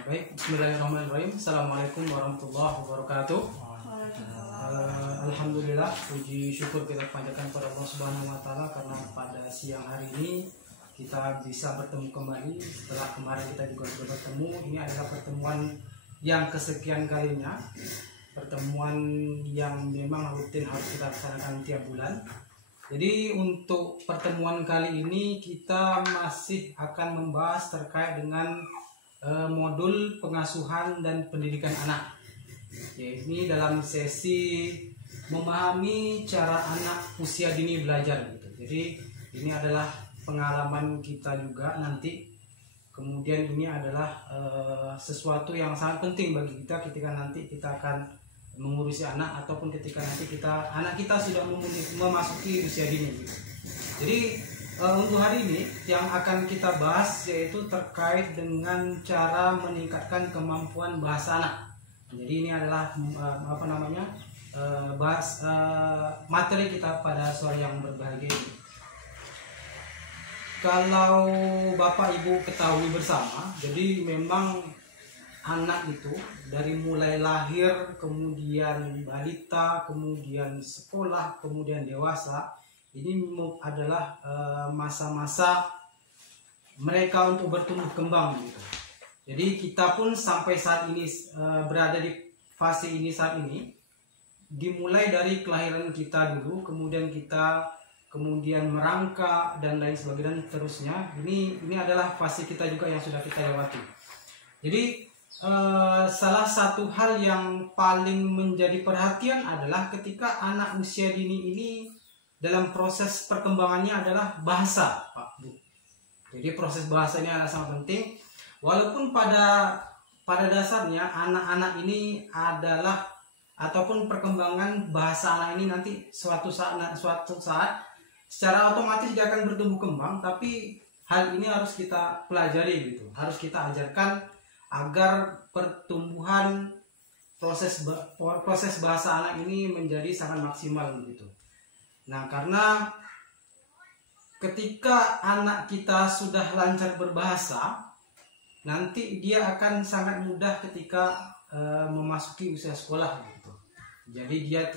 Baik, bismillahirrahmanirrahim. Assalamualaikum warahmatullahi wabarakatuh. Alhamdulillah, puji syukur kita panjatkan kepada Allah Subhanahu wa Ta'ala karena pada siang hari ini kita bisa bertemu kembali setelah kemarin kita juga sudah bertemu. Ini adalah pertemuan yang kesekian kalinya, pertemuan yang memang rutin harus kita laksanakan tiap bulan. Jadi untuk pertemuan kali ini kita masih akan membahas terkait dengan modul pengasuhan dan pendidikan anak. Ya, ini dalam sesi memahami cara anak usia dini belajar gitu. Jadi ini adalah pengalaman kita juga nanti. Kemudian ini adalah sesuatu yang sangat penting bagi kita ketika nanti kita akan mengurusi anak ataupun ketika nanti anak kita sudah memasuki usia dini gitu. Jadi untuk hari ini yang akan kita bahas yaitu terkait dengan cara meningkatkan kemampuan bahasa anak. Jadi ini adalah materi kita pada sore yang berbahagia ini. Kalau Bapak Ibu ketahui bersama, jadi memang anak itu dari mulai lahir, kemudian balita, kemudian sekolah, kemudian dewasa, ini adalah masa-masa mereka untuk bertumbuh kembang gitu. Jadi kita pun sampai saat ini berada di fase ini saat ini, dimulai dari kelahiran kita dulu, kemudian kita merangkak dan lain sebagainya dan terusnya. Ini adalah fase kita juga yang sudah kita lewati. Jadi salah satu hal yang paling menjadi perhatian adalah ketika anak usia dini ini dalam proses perkembangannya adalah bahasa, Pak Bu. Jadi proses bahasa ini adalah sangat penting. Walaupun pada dasarnya anak-anak ini adalah ataupun perkembangan bahasa anak ini nanti suatu saat secara otomatis dia akan bertumbuh kembang, tapi hal ini harus kita pelajari gitu. Harus kita ajarkan agar pertumbuhan proses bahasa anak ini menjadi sangat maksimal begitu. Nah, karena ketika anak kita sudah lancar berbahasa, nanti dia akan sangat mudah ketika memasuki usia sekolah gitu. Jadi dia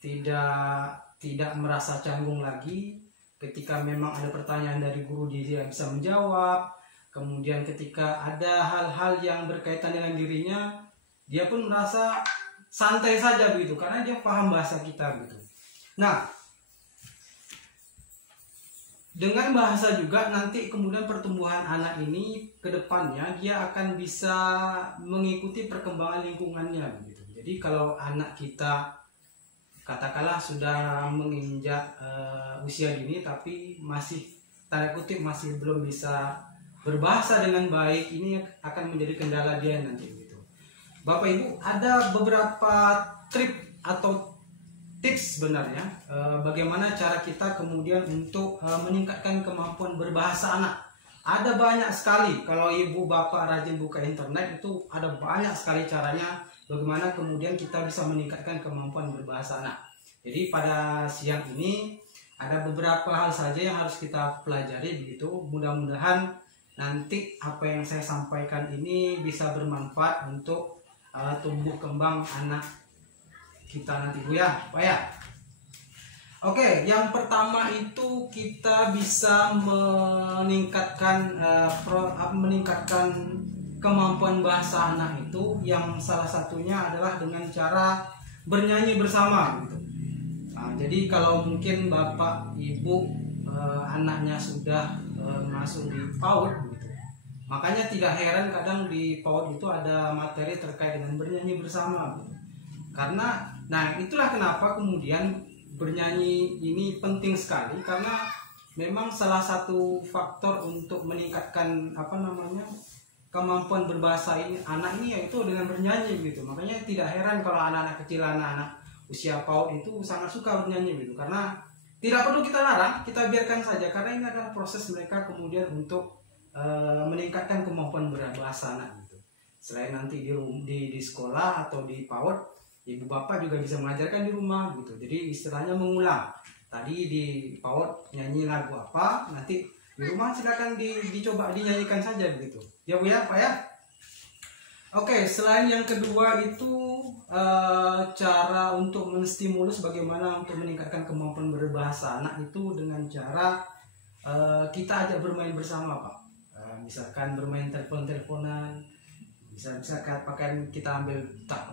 tidak merasa canggung lagi ketika memang ada pertanyaan dari guru dia bisa menjawab. Kemudian ketika ada hal-hal yang berkaitan dengan dirinya, dia pun merasa santai saja begitu karena dia paham bahasa kita gitu. Nah, dengan bahasa juga nanti kemudian pertumbuhan anak ini ke depannya dia akan bisa mengikuti perkembangan lingkungannya gitu. Jadi kalau anak kita katakanlah sudah menginjak usia dini tapi masih tanda kutip masih belum bisa berbahasa dengan baik, ini akan menjadi kendala dia nanti gitu. Bapak Ibu, ada beberapa trik atau tips sebenarnya bagaimana cara kita kemudian untuk meningkatkan kemampuan berbahasa anak. Ada banyak sekali, kalau ibu bapak rajin buka internet itu ada banyak sekali caranya bagaimana kemudian kita bisa meningkatkan kemampuan berbahasa anak. Jadi pada siang ini ada beberapa hal saja yang harus kita pelajari begitu. Mudah-mudahan nanti apa yang saya sampaikan ini bisa bermanfaat untuk tumbuh kembang anak kita nanti Bu ya, Pak ya. Oke, yang pertama itu kita bisa meningkatkan kemampuan bahasa anak itu, yang salah satunya adalah dengan cara bernyanyi bersama gitu. Nah, jadi kalau mungkin Bapak Ibu anaknya sudah masuk di PAUD gitu, makanya tidak heran kadang di PAUD itu ada materi terkait dengan bernyanyi bersama gitu. Karena itulah kenapa kemudian bernyanyi ini penting sekali, karena memang salah satu faktor untuk meningkatkan kemampuan berbahasa ini anak ini yaitu dengan bernyanyi gitu. Makanya tidak heran kalau anak-anak kecil, anak-anak usia PAUD itu sangat suka bernyanyi gitu, karena tidak perlu kita larang, kita biarkan saja karena ini adalah proses mereka kemudian untuk meningkatkan kemampuan berbahasa anak gitu. Selain nanti di sekolah atau di PAUD, ibu bapak juga bisa mengajarkan di rumah gitu. Jadi istilahnya mengulang. Tadi di PAUD nyanyi lagu apa, nanti di rumah silakan dicoba dinyanyikan saja begitu. Ya Bu ya, Pak ya. Oke, selain yang kedua itu cara untuk menstimulus bagaimana untuk meningkatkan kemampuan berbahasa anak itu dengan cara kita ajak bermain bersama, Pak. Misalkan bermain telepon-teleponan, misalkan kita ambil tak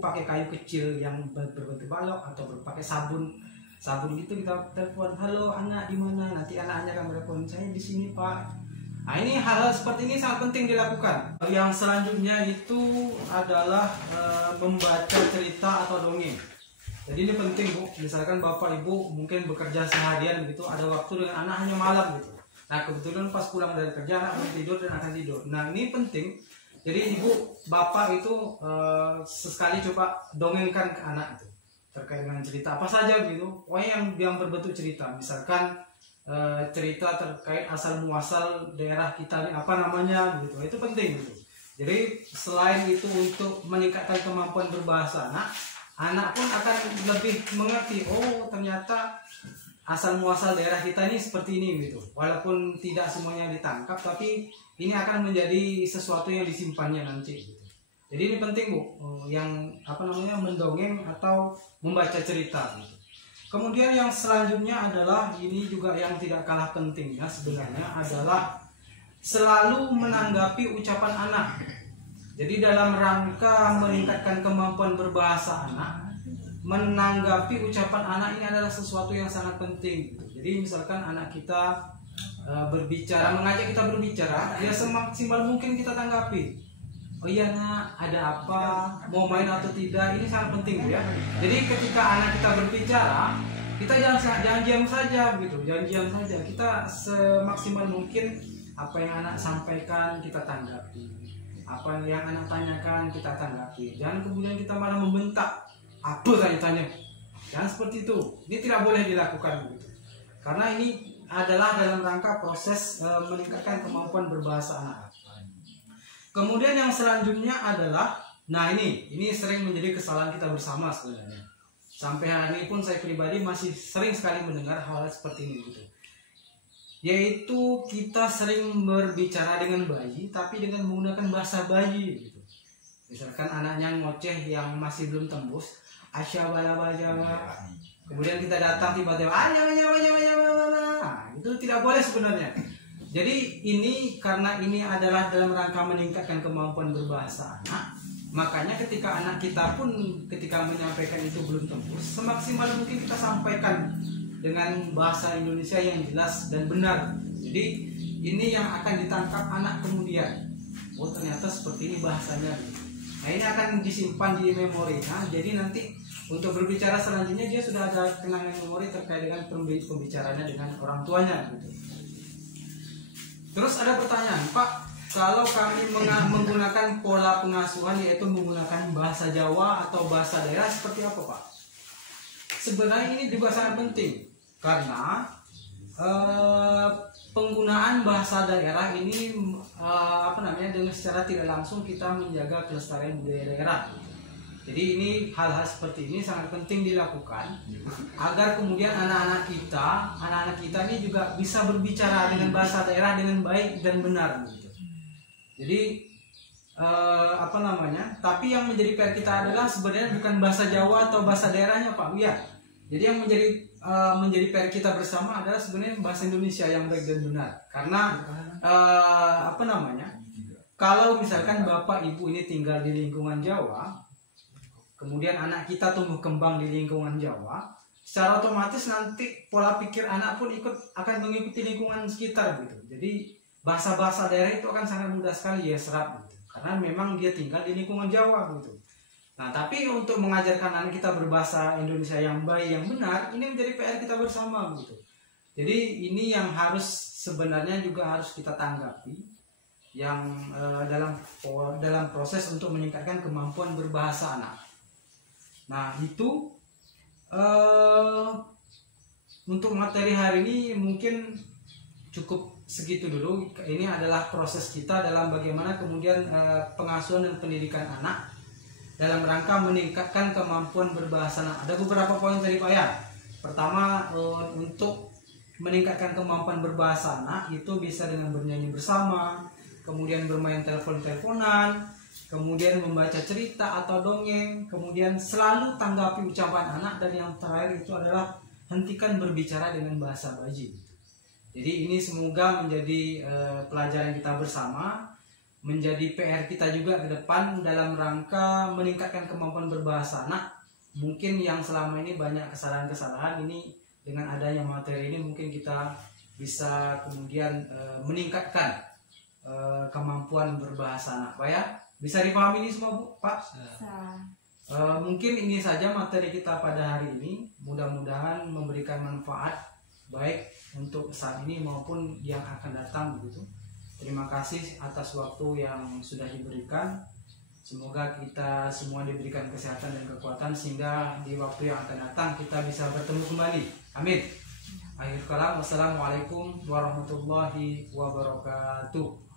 pakai kayu kecil yang berbentuk balok atau pakai sabun gitu, kita telepon, halo anak di mana, nanti anaknya akan merespon, saya di sini Pak. Nah, ini hal-hal seperti ini sangat penting dilakukan. Yang selanjutnya itu adalah membaca cerita atau dongeng. Jadi ini penting, Bu. Misalkan Bapak Ibu mungkin bekerja seharian gitu, ada waktu dengan anak hanya malam gitu. Nah, kebetulan pas pulang dari kerja anak akan tidur dan akan tidur. Nah, ini penting. Jadi Ibu, Bapak itu sesekali coba dongengkan ke anak itu terkait dengan cerita apa saja gitu. Pokoknya yang berbentuk cerita. Misalkan cerita terkait asal muasal daerah kita ini apa namanya gitu, itu penting gitu. Jadi selain itu untuk meningkatkan kemampuan berbahasa anak pun akan lebih mengerti, oh ternyata asal muasal daerah kita ini seperti ini gitu. Walaupun tidak semuanya ditangkap, tapi ini akan menjadi sesuatu yang disimpannya nanti gitu. Jadi ini penting, Bu, yang mendongeng atau membaca cerita gitu. Kemudian yang selanjutnya adalah, ini juga yang tidak kalah pentingnya sebenarnya, adalah selalu menanggapi ucapan anak. Jadi dalam rangka meningkatkan kemampuan berbahasa anak, menanggapi ucapan anak ini adalah sesuatu yang sangat penting. Jadi misalkan anak kita berbicara, mengajak kita berbicara, ya semaksimal mungkin kita tanggapi. Oh iya nak, ada apa? Mau main atau tidak? Ini sangat penting ya. Jadi ketika anak kita berbicara, kita jangan diam saja gitu, jangan diam saja. Kita semaksimal mungkin apa yang anak sampaikan kita tanggapi, apa yang anak tanyakan kita tanggapi. Jangan kemudian kita malah membentak, apa tanya-tanya. Jangan seperti itu. Ini tidak boleh dilakukan gitu. Karena ini adalah dalam rangka proses meningkatkan kemampuan berbahasa anak. Kemudian yang selanjutnya adalah, nah ini sering menjadi kesalahan kita bersama sebenarnya. Sampai hari ini pun saya pribadi masih sering sekali mendengar hal seperti ini gitu. Yaitu kita sering berbicara dengan bayi tapi dengan menggunakan bahasa bayi gitu. Misalkan anaknya ngoceh yang masih belum tembus, asya bala bajawa. Kemudian kita datang tiba-tiba itu tidak boleh sebenarnya. Jadi ini karena ini adalah dalam rangka meningkatkan kemampuan berbahasa anak, makanya ketika anak kita pun ketika menyampaikan itu belum tembus, semaksimal mungkin kita sampaikan dengan bahasa Indonesia yang jelas dan benar. Jadi ini yang akan ditangkap anak kemudian. Oh ternyata seperti ini bahasanya. Nah ini akan disimpan di memori. Nah, jadi nanti untuk berbicara selanjutnya dia sudah ada kenangan memori terkait dengan pembicaranya dengan orang tuanya gitu. Terus ada pertanyaan, Pak, kalau kami menggunakan pola pengasuhan yaitu menggunakan bahasa Jawa atau bahasa daerah seperti apa, Pak? Sebenarnya ini juga sangat penting karena penggunaan bahasa daerah ini dengan secara tidak langsung kita menjaga kelestarian budaya daerah. Jadi ini hal-hal seperti ini sangat penting dilakukan agar kemudian anak-anak kita ini juga bisa berbicara dengan bahasa daerah dengan baik dan benar gitu. Jadi tapi yang menjadi PR kita adalah sebenarnya bukan bahasa Jawa atau bahasa daerahnya, Pak. Ya. Jadi yang menjadi PR kita bersama adalah sebenarnya bahasa Indonesia yang baik dan benar. Karena kalau misalkan Bapak Ibu ini tinggal di lingkungan Jawa, kemudian anak kita tumbuh kembang di lingkungan Jawa, secara otomatis nanti pola pikir anak pun akan mengikuti lingkungan sekitar gitu. Jadi bahasa-bahasa daerah itu akan sangat mudah sekali ya serap gitu. Karena memang dia tinggal di lingkungan Jawa gitu. Nah, tapi untuk mengajarkan anak kita berbahasa Indonesia yang baik, yang benar, ini menjadi PR kita bersama gitu. Jadi ini yang sebenarnya juga harus kita tanggapi yang dalam proses untuk meningkatkan kemampuan berbahasa anak. Nah itu untuk materi hari ini mungkin cukup segitu dulu. Ini adalah proses kita dalam bagaimana kemudian pengasuhan dan pendidikan anak dalam rangka meningkatkan kemampuan berbahasa anak. Ada beberapa poin tadi Pak ya. Pertama, untuk meningkatkan kemampuan berbahasa anak itu bisa dengan bernyanyi bersama, kemudian bermain telepon-teleponan, kemudian membaca cerita atau dongeng, kemudian selalu tanggapi ucapan anak, dan yang terakhir itu adalah hentikan berbicara dengan bahasa basi. Jadi ini semoga menjadi pelajaran kita bersama, menjadi PR kita juga ke depan dalam rangka meningkatkan kemampuan berbahasa anak. Mungkin yang selama ini banyak kesalahan-kesalahan, ini dengan adanya materi ini mungkin kita bisa kemudian meningkatkan kemampuan berbahasa anak, Pak ya. Bisa dipahami ini semua, Bu, Pak? Mungkin ini saja materi kita pada hari ini. Mudah-mudahan memberikan manfaat baik untuk saat ini maupun yang akan datang begitu. Terima kasih atas waktu yang sudah diberikan. Semoga kita semua diberikan kesehatan dan kekuatan sehingga di waktu yang akan datang kita bisa bertemu kembali. Amin. Akhir kalam, wassalamualaikum warahmatullahi wabarakatuh.